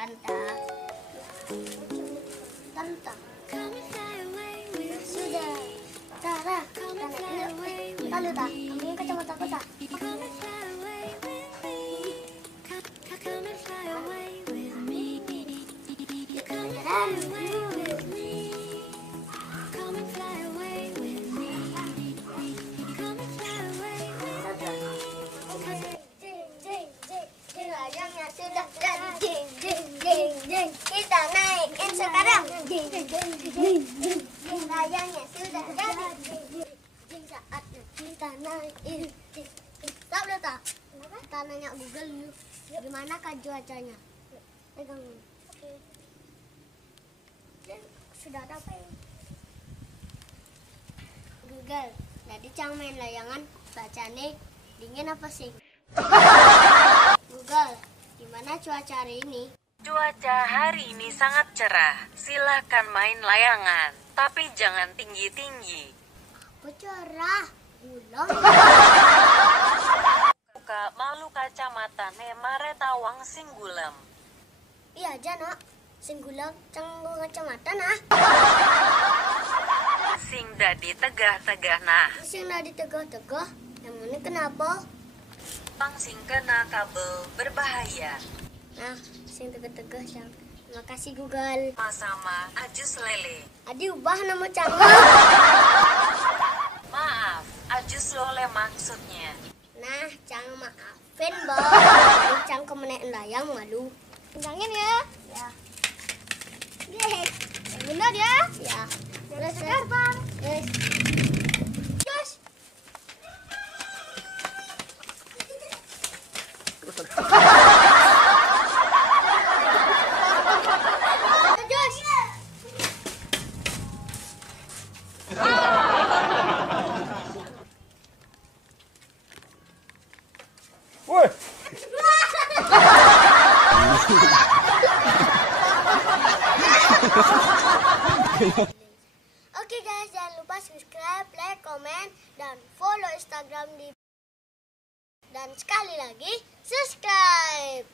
Tanta. Tanta. Sudah. Cara. Lalu tak. Ambil kacamata aku tak. Layangnya sudah jadi, kita naikin sekarang. Layangnya sudah jadi, saatnya kita naikin. Stop dulu tak? Kita nanya Google dulu. Gimana kan cuacanya? Pegang dulu. Sudah ada apa ya? Google, jadi cang main layangan bacane dingin apa sih? Google, gimana cuaca hari ini? Cuaca hari ini sangat cerah. Silahkan main layangan, tapi jangan tinggi-tinggi. Apa cerah? Bulan. Buka malu kacamata nemare tawang singgulem. Iya aja nak, singgulem canggung kacamata nah. Sing dadi tegah-tegah nah. Sing nadi tegah-tegah, yang ini kenapa? Bang sing kena kabel berbahaya. Nah, sing tegah-tegah cang. Terima kasih Google. Sama-sama, Ajus Lele. Adi ubah nama cang. Maaf, Ajus Lole maksudnya. Nah, cang maafin boh. Cang kemenek layang malu. Pegangin ya. Ya. Yeay. Yang benar ya. Ya. Terus bang. Yes. Yes. Woi. Oke guys, jangan lupa subscribe, like, komen, dan follow Instagram di. Dan sekali lagi, subscribe.